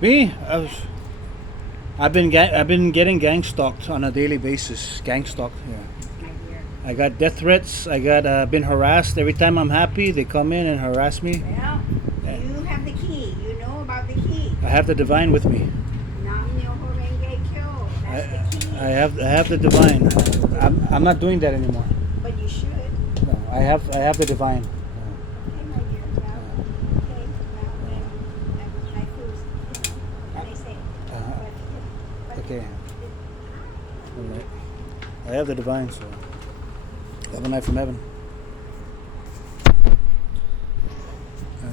Me? I've been getting gang stalked on a daily basis. Gang stalked. Yeah. My dear. I got death threats. I got been harassed. Every time I'm happy, they come in and harass me. Well, Uh, you have the key. You know about the key. I have the divine with me. Nam Myoho Renge Kyo. I, That's the key. I have the divine. I'm not doing that anymore. But you should. No, I have the divine. Okay, my dear. Well, okay. Well, then I first, they say. But Okay. All right. I have the divine, so love and light from heaven.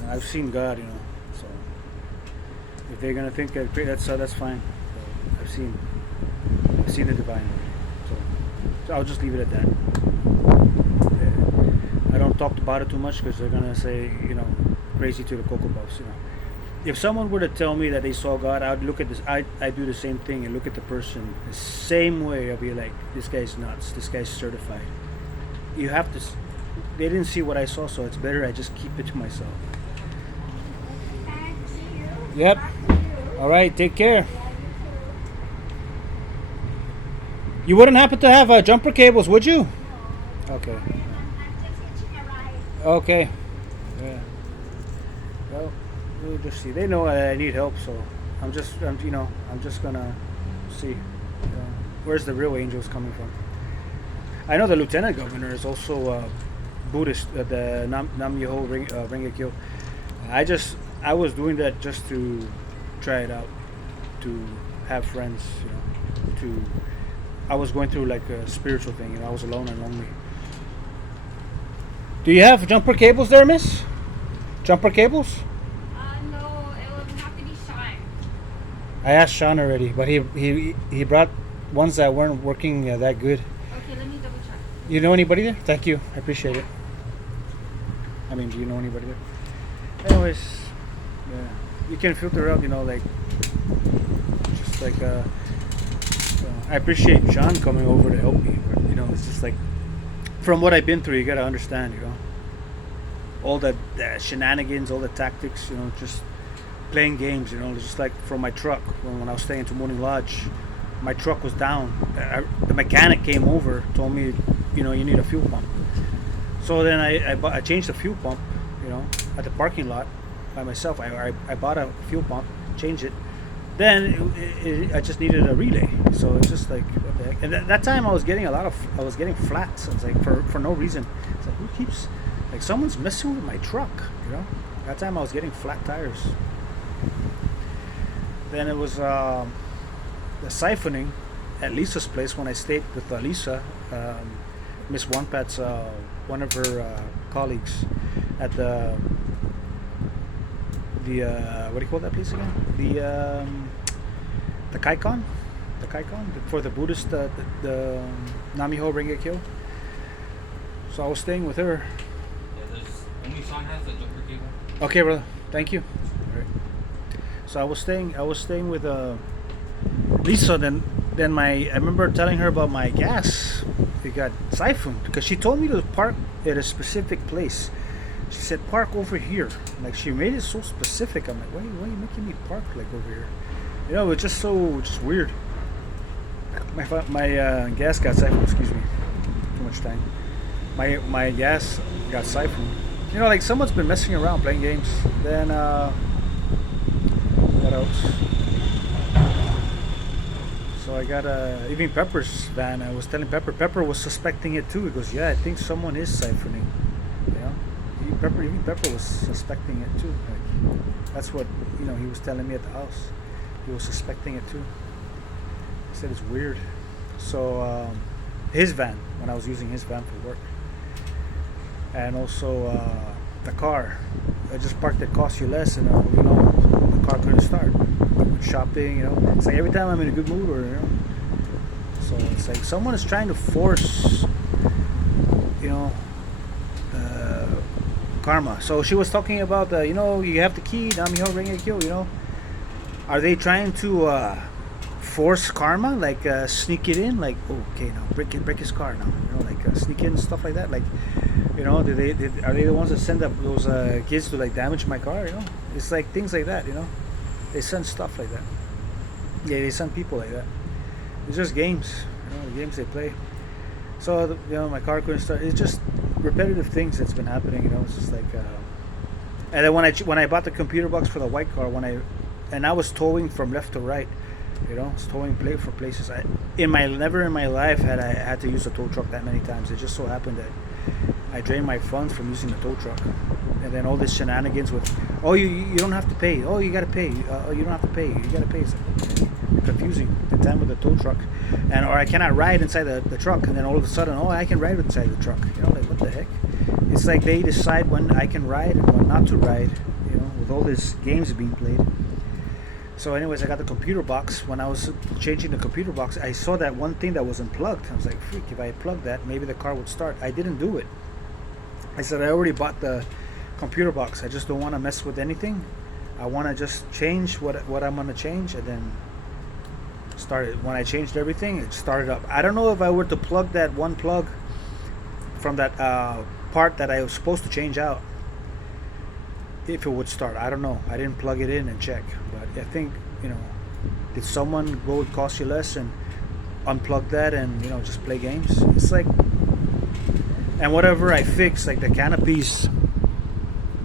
I've seen God, you know. So if they're gonna think that great, that's fine. So I've seen the divine. So I'll just leave it at that. I don't talk about it too much because they're gonna say, you know, crazy to the cocoa puffs, you know. If someone were to tell me that they saw God, I'd look at this. I do the same thing and look at the person the same way. I'll be like, this guy's nuts. This guy's certified. You have to. They didn't see what I saw, so it's better I just keep it to myself. thanks you. Yep. Back to you. All right. Take care. Yeah, you too. You wouldn't happen to have jumper cables, would you? No. Okay. I'm just hitching a ride. Okay. Yeah. Well, we'll just see. They know I need help, so I'm just gonna see. Where's the real angels coming from? I know the lieutenant governor is also Buddhist, the Nam Myoho Renge Kyo. I was doing that just to try it out, to have friends, you know, I was going through like a spiritual thing, you know, I was alone and lonely. Do you have jumper cables there, miss? Jumper cables? No, it would have to be Sean. I asked Sean already, but he brought ones that weren't working that good. Okay, let me double check. You know anybody there? Thank you. I appreciate it. I mean, do you know anybody there? Anyways, yeah. You can filter out, you know, like, just like, I appreciate John coming over to help me. But, you know, it's just like, from what I've been through, you gotta understand, you know, all the shenanigans, all the tactics, you know, just playing games, you know, just like from my truck when I was staying to Morning Lodge, my truck was down. The mechanic came over, told me, you know, you need a fuel pump. So then I changed the fuel pump, you know, at the parking lot by myself. I bought a fuel pump, changed it. Then I just needed a relay. So it's just like, what the heck? And that time I was getting flats. It's like for no reason. It's like, who keeps, like someone's messing with my truck, you know? That time I was getting flat tires. Then it was the siphoning at Lisa's place when I stayed with Lisa, Ms.Won, one of her colleagues at the what do you call that place again? The Kaikon, for the Buddhist, the Namiho Renge Kyo. So I was staying with her. Yeah, there's only Sean has the jumper cable. Okay, brother. Thank you. All right. So I was staying with Lisa. Then I remember telling her about my gas. It got siphoned because she told me to park at a specific place. She said park over here. Like she made it so specific. I'm like, why are you making me park like over here? You know, it's just weird. My gas got siphoned. Excuse me. Too much time. My gas got siphoned. You know, like someone's been messing around playing games. Then what else? So I got even Pepper's van. I was telling Pepper was suspecting it too. He goes, yeah, I think someone is siphoning. You know, even Pepper was suspecting it too. Like, that's what, you know, he was telling me at the house. He was suspecting it too. He said it's weird. So his van, when I was using his van for work, and also the car, I just parked it, cost you less, and you know, the car couldn't start. Shopping, you know, it's like every time I'm in a good mood, or you know, so it's like someone is trying to force, you know, karma. So she was talking about the, you know, you have the key, Namiho Renge Kyo, you know, are they trying to force karma, like sneak it in, like, oh, okay, now break his car now, you know, like sneak in stuff like that, like, you know, are they the ones that send up those kids to like damage my car, you know? It's like things like that, you know. They send stuff like that. Yeah, they send people like that. It's just games, the games they play. So my car couldn't start. It's just repetitive things that's been happening. It's just like. And then when I bought the computer box for the white car, I was towing from left to right. I was towing for places. Never in my life had I had to use a tow truck that many times. It just so happened that I drained my funds from using the tow truck, and then all this shenanigans with, you don't have to pay. Oh, you gotta pay. You don't have to pay. You gotta pay. It's like confusing the time with the tow truck, or I cannot ride inside the truck, and then all of a sudden, I can ride inside the truck. Like what the heck? It's like they decide when I can ride and when not to ride. With all these games being played. So anyways, I got the computer box. When I was changing the computer box, I saw that one thing that was unplugged. I was like, freak, if I plugged that, maybe the car would start. I didn't do it. I said, I already bought the computer box. I just don't want to mess with anything. I want to just change what I'm going to change, and then start it. When I changed everything, it started up. I don't know if I were to plug that one plug from that part that I was supposed to change out, if it would start. I don't know. I didn't plug it in and check, but I think did someone go with Cost You Less and unplug that and just play games? It's like, and whatever I fix, like the canopies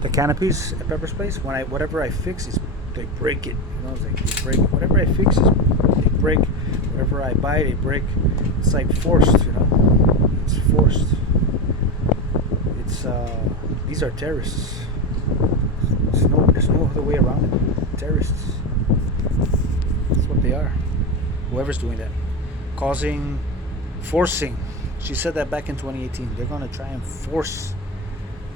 at Pepper's Place, whatever I fix is they break it. It's like they break whatever I fix is they break. Whatever I buy they break. It's like forced. It's forced. It's these are terrorists. There's no other way around it. Terrorists. That's what they are. Whoever's doing that. Forcing. She said that back in 2018. They're going to try and force.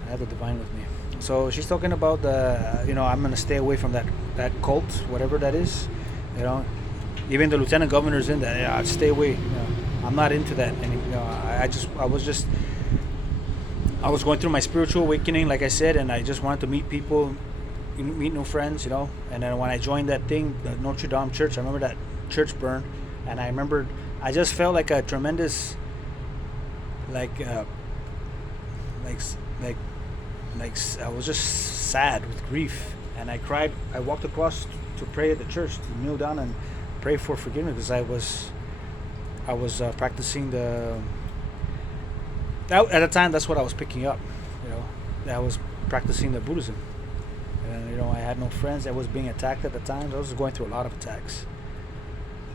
I have the divine with me. So she's talking about I'm going to stay away from that cult, whatever that is. Even the lieutenant governor's in that. I'd stay away. I'm not into that. And, I was going through my spiritual awakening, like I said, and I just wanted to meet people, meet new friends, And then when I joined that thing, the Notre Dame Church, I remember that church burned, and I just felt like a tremendous, I was just sad with grief, and I cried. I walked across to pray at the church, to kneel down and pray for forgiveness, because I was practicing at the time, that's what I was picking up. I was practicing the Buddhism, and I had no friends. I was being attacked at the time. I was going through a lot of attacks.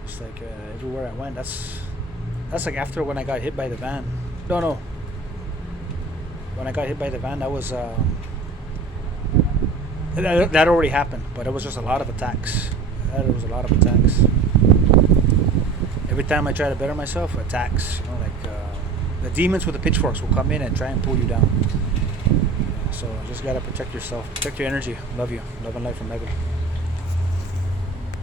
Just like everywhere I went. That's like after when I got hit by the van. No. When I got hit by the van, that was that already happened. But it was just a lot of attacks. There was a lot of attacks. Every time I try to better myself, attacks. The demons with the pitchforks will come in and try and pull you down. So just gotta protect yourself, protect your energy. Love you, love and light from heaven.